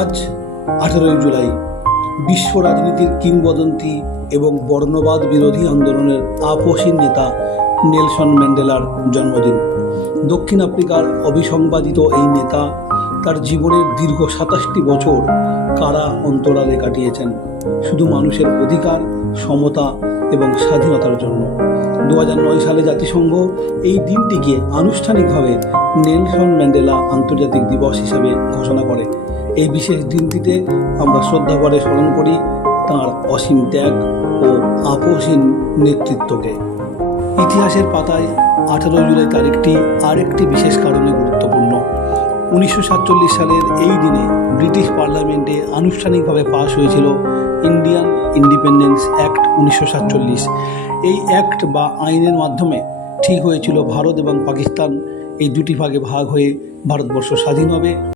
আজ 18 জুলাই বিশ্ব রাজনীতির কিংবদন্তি এবং বর্ণবাদ বিরোধী আন্দোলনের আপসীন নেতা নেলসন ম্যান্ডেলার জন্মদিন। দক্ষিণ আফ্রিকার অবিসংবাদিত এই নেতা তার জীবনের দীর্ঘ 27টি বছর কারা অন্তরালে কাটিয়েছেন শুধু মানুষের অধিকার, সমতা এবং স্বাধীনতার জন্য। 2009 সালে জাতিসংঘ এই দিনটিকে আনুষ্ঠানিকভাবে নেলসন ম্যান্ডেলা আন্তর্জাতিক দিবস হিসেবে ঘোষণা করে। এই বিশেষ দিনটিতে আমরা শ্রদ্ধাভরে স্মরণ করি তাঁর অসীম ত্যাগ ও আপসীন নেতৃত্বকে। ইতিহাসের পাতায় 18 জুলাই তারিখটি আরেকটি বিশেষ কারণে গুরুত্বপূর্ণ। 1947 সালের এই দিনে ব্রিটিশ পার্লামেন্টে আনুষ্ঠানিকভাবে পাশ হয়েছিল ইন্ডিয়ান ইন্ডিপেন্ডেন্স অ্যাক্ট 1947। এই অ্যাক্ট বা আইনের মাধ্যমে ঠিক হয়েছিল ভারত এবং পাকিস্তান এই দুটি ভাগে ভাগ হয়ে ভারতবর্ষ স্বাধীন হবে।